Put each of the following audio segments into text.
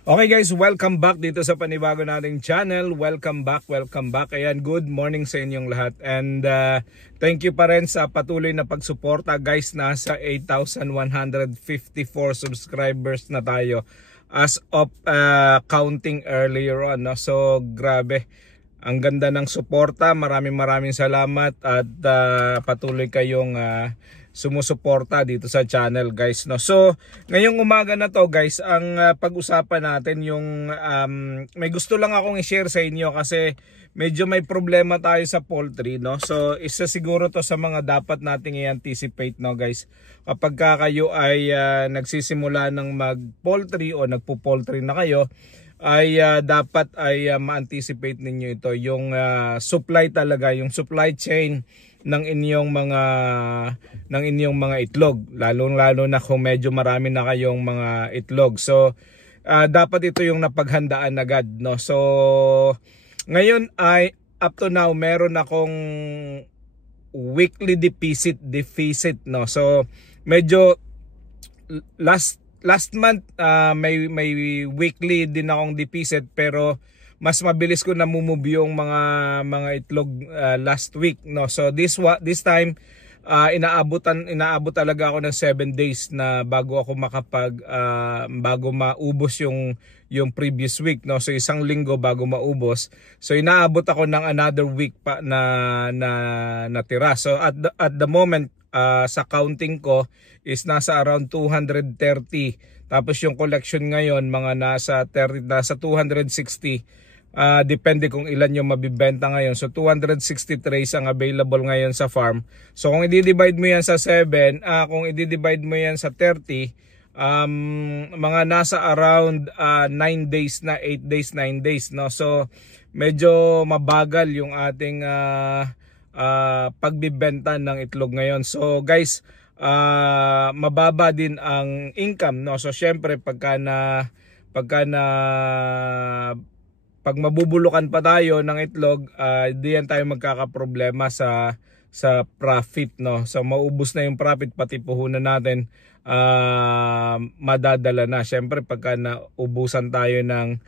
Okay guys, welcome back dito sa panibago nating channel. Welcome back. Ayan, good morning sa inyong lahat. And thank you pa rin sa patuloy na pagsuporta guys. Nasa 8,154 subscribers na tayo as of counting earlier on. No? So grabe, ang ganda ng suporta. Maraming salamat at patuloy kayong sumusuporta dito sa channel guys, no. So ngayong umaga na to guys, ang pag-usapan natin yung may gusto lang akong i-share sa inyo kasi medyo may problema tayo sa poultry, no. So isa siguro to sa mga dapat nating i-anticipate, no guys, kapag kayo ay nagsisimula ng mag-poultry o nagpo-poultry na kayo, ay dapat ay ma-anticipate ninyo ito, yung supply talaga, yung supply chain ng inyong mga itlog, lalo na kung medyo marami na kayong mga itlog. So dapat ito yung napaghandaan agad, no. So ngayon ay up to now meron akong weekly deficit, no. So medyo last month may weekly din akong deficit, pero mas mabilis ko namumove yung mga itlog last week, no. So this time inaabot talaga ako ng 7 days na bago ako bago maubos yung previous week, no. So isang linggo bago maubos. So inaabot ako ng another week pa na natira. So at the moment sa counting ko is nasa around 230. Tapos yung collection ngayon mga nasa 260. Depende kung ilan yung mabibenta ngayon. So 260 trays ang available ngayon sa farm. So kung i-divide mo yan sa 7, kung i-divide mo yan sa 30, mga nasa around 9 days na, 8 days, 9 days, no. So medyo mabagal yung ating pagbibenta ng itlog ngayon. So guys, mababa din ang income, no. So syempre pag mabubulukan pa tayo ng itlog, diyan tayo magkakaproblema sa profit, no. So maubos na yung profit, pati puhunan natin madadala na. Syempre pagka naubusan tayo ng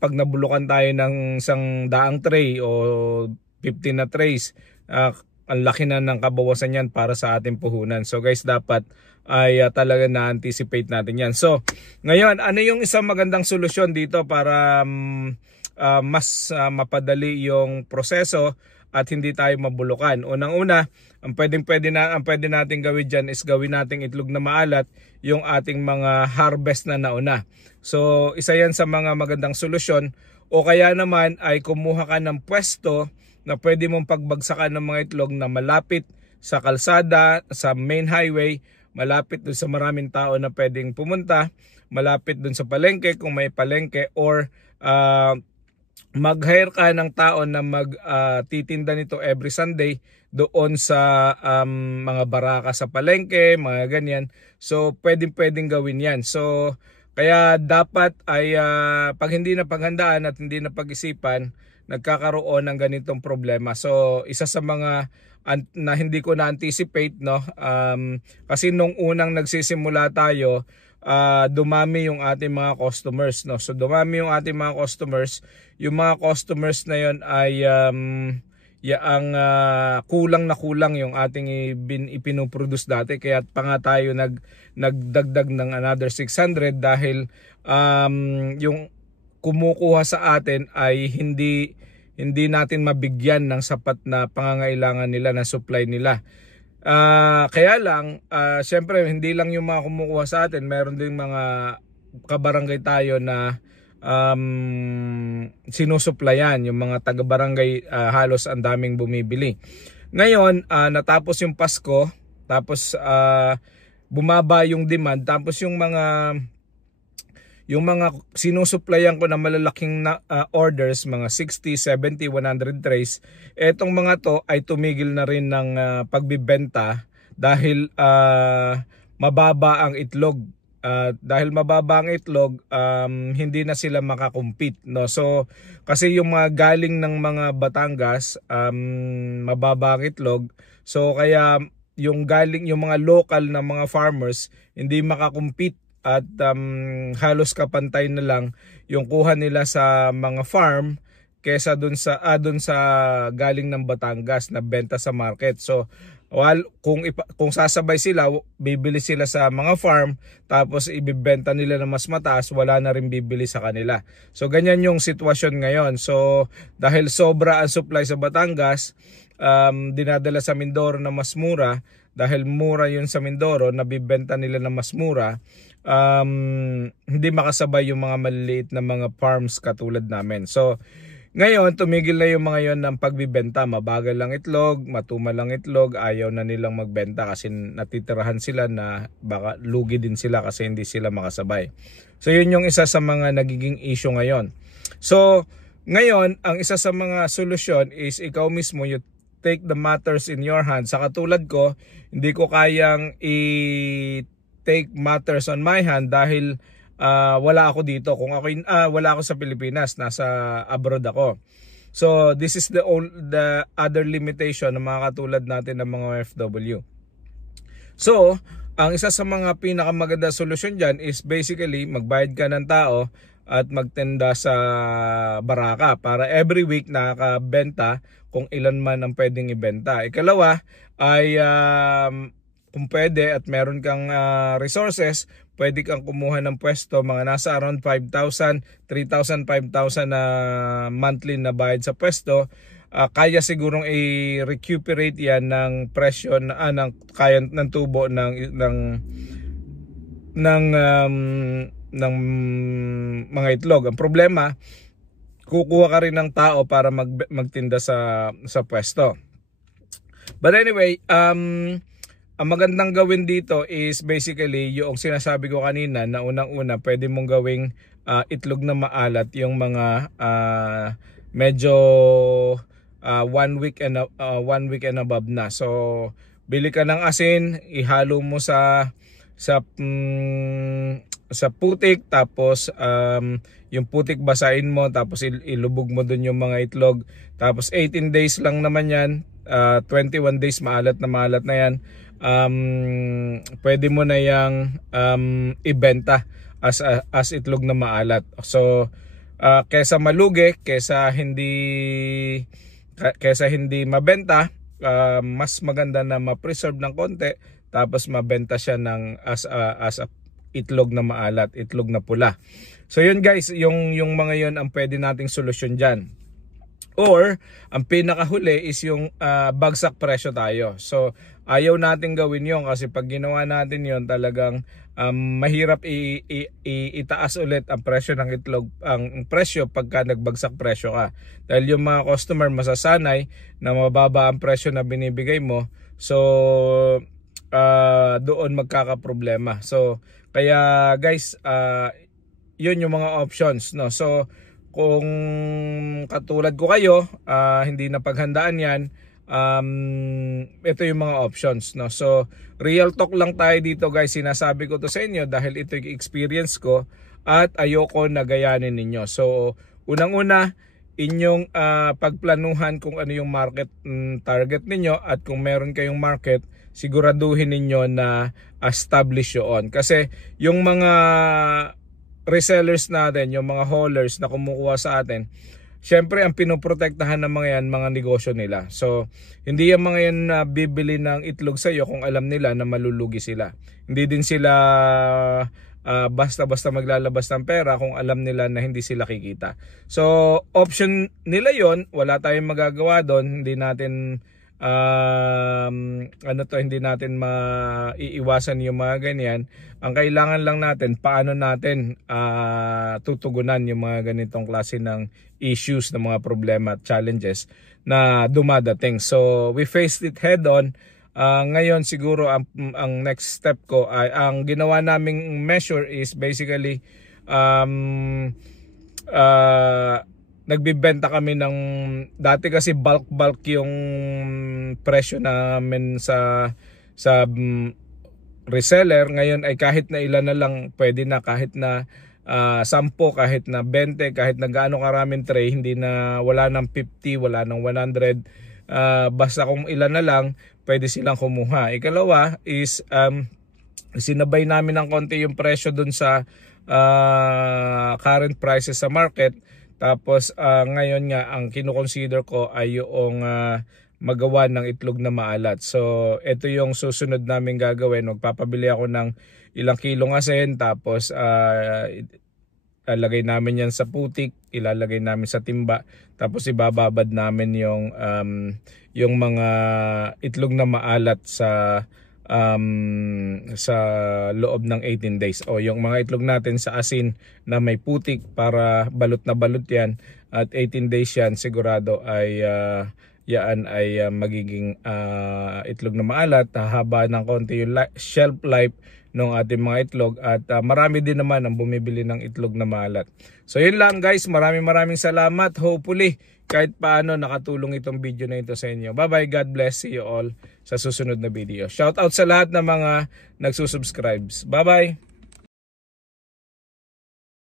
pag nabulukan tayo ng 100 tray o 15 na trays, ang laki na ng kabawasan yan para sa ating puhunan. So guys, dapat ay talaga na-anticipate natin yan. So ngayon, ano yung isang magandang solusyon dito para mas mapadali yung proseso at hindi tayo mabulukan? Unang-una, ang pwede natin gawin dyan is gawin nating itlog na maalat yung ating mga harvest na nauna. So isa yan sa mga magandang solusyon. O kaya naman ay kumuha ka ng pwesto na pwede mong pagbagsakan ng mga itlog na malapit sa kalsada, sa main highway, malapit dun sa maraming tao na pwedeng pumunta, malapit dun sa palengke kung may palengke, or mag-hire ka ng tao na magtitinda nito every Sunday doon sa mga baraka sa palengke, mga ganyan. So pwedeng gawin yan. So kaya dapat ay pag hindi na paghandaan at hindi na pag-isipan, nagkakaroon ng ganitong problema. So isa sa mga na hindi ko na-anticipate, no, kasi nung unang nagsisimula tayo, dumami yung ating mga customers, no. So dumami yung ating mga customers. Yung mga customers na yon ay kulang yung ating ipinoproduce dati, kaya pa nga tayo nagdagdag ng another 600 dahil yung kumukuha sa atin ay hindi natin mabigyan ng sapat na pangangailangan nila, na supply nila. Kaya lang, syempre hindi lang yung mga kumukuha sa atin, meron din mga kabarangay tayo na sinusuplayan, yung mga taga-barangay, halos ang daming bumibili. Ngayon, natapos yung Pasko, tapos bumaba yung demand, tapos yung mga sinusuplayan ko na malalaking orders, mga 60, 70, 100 trays, etong mga to ay tumigil na rin ng pagbibenta dahil mababa ang itlog. Dahil mababa ang itlog, hindi na sila makakompete, no. So kasi yung mga galing ng mga Batangas, mababa ang itlog, so kaya yung mga local na mga farmers hindi makakompete at halos kapantay na lang yung kuha nila sa mga farm kesa dun sa galing ng Batangas na benta sa market. So kung sasabay sila, bibili sila sa mga farm tapos ibibenta nila na mas mataas, wala na rin bibili sa kanila. So ganyan yung sitwasyon ngayon. So dahil sobra ang supply sa Batangas, dinadala sa Mindoro na mas mura. Dahil mura yun sa Mindoro, nabibenta nila na mas mura, hindi makasabay yung mga maliliit na mga farms katulad namin. So ngayon, tumigil na yung mga yon ng pagbibenta. Mabagal lang itlog, matumal lang itlog, ayaw na nilang magbenta kasi natitirahan sila na baka lugi din sila kasi hindi sila makasabay. So yun yung isa sa mga nagiging issue ngayon. So ngayon, ang isa sa mga solusyon is ikaw mismo, you take the matters in your hands. Sa katulad ko, hindi ko kayang i-take matters on my hand dahil wala ako dito. Kung ako wala ako sa Pilipinas, nasa abroad ako. So this is the other limitation ng mga katulad natin ng mga OFW. So ang isa sa mga pinakamaganda solusyon dyan is basically magbayad ka ng tao at magtenda sa baraka para every week nakakabenta kung ilan man ang pwedeng ibenta. Ikalawa ay kung pwede at meron kang resources, pwede kang kumuha ng pwesto, mga nasa around 5,000, 3,000, 5,000 na monthly na bayad sa pwesto. Kaya sigurong i-recuperate yan ng presyo ng tubo ng mga itlog. Ang problema, kukuha ka rin ng tao para magtinda sa pwesto. But anyway, ang magandang gawin dito is basically yung sinasabi ko kanina na unang-una pwede mong gawing itlog na maalat, yung mga medyo 1 week and above na. So bili ka ng asin, ihalo mo sa putik, tapos yung putik basahin mo, tapos ilubog mo dun yung mga itlog. Tapos 18 days lang naman yan, 21 days maalat na yan. Pwede mo na yang ibenta as itlog na maalat. So kesa malugi, kesa hindi mabenta, mas maganda na ma-preserve ng konti tapos mabenta siya ng as a itlog na maalat, itlog na pula. So yun guys, yung mga yun ang pwede nating solusyon dyan. Or ang pinakahuli is yung bagsak presyo tayo. So ayaw natin gawin yon kasi pag ginawa natin yon talagang mahirap itaas ulit ang presyo ng itlog, ang presyo pagka nagbagsak presyo ka. Dahil yung mga customer masasanay na mababa ang presyo na binibigay mo. So doon magkakaproblema. So kaya guys, yun yung mga options, no. So kung katulad ko kayo, hindi na paghandaan yan, ito yung mga options, no. So real talk lang tayo dito guys, sinasabi ko to sa inyo dahil ito yung experience ko at ayoko na gayanin ninyo. So unang-una, inyong pagplanuhan kung ano yung market target ninyo, at kung meron kayong market, siguraduhin ninyo na establish yun. Kasi yung mga resellers natin, yung mga haulers na kumukuha sa atin, syempre ang pinoprotektahan ng mga yan, mga negosyo nila. So hindi yung mga yan na bibili ng itlog sa iyo kung alam nila na malulugi sila. Hindi din sila basta-basta maglalabas ng pera kung alam nila na hindi sila kikita. So option nila yon, wala tayong magagawa doon. Hindi natin hindi natin maiiwasan yung mga ganyan. Ang kailangan lang natin, paano natin tutugunan yung mga ganitong klase ng issues, ng mga problema at challenges na dumadating. So we faced it head on. Ngayon siguro ang next step ko ay ang ginawa naming measure is basically nagbibenta kami ng, dati kasi bulk yung presyo namin sa reseller. Ngayon ay kahit na ilan na lang pwede na, kahit na 10, kahit na 20, kahit na gaano karaming tray, hindi na, wala nang 50, wala nang 100, basta kung ilan na lang pwede silang kumuha. Ikalawa is sinabay namin ng konti yung presyo dun sa current prices sa market. Tapos ngayon nga ang kino-consider ko ay yung magawa ng itlog na maalat. So ito yung susunod namin gagawin. Magpapabili ako ng ilang kilong asin, tapos ilalagay namin yan sa putik, ilalagay namin sa timba, tapos ibababad namin yung mga itlog na maalat sa loob ng 18 days, o yung mga itlog natin sa asin na may putik, para balot na balot yan, at 18 days yan sigurado ay yan ay magiging itlog na maalat. Hahaba ng konti yung shelf life ng ating mga itlog, at marami din naman ang bumibili ng itlog na maalat. So yun lang guys, maraming salamat. Hopefully kahit paano nakatulong itong video na ito sa inyo. Bye bye, God bless, see you all sa susunod na video. Shout out sa lahat ng mga nagsusubscribes. Bye bye.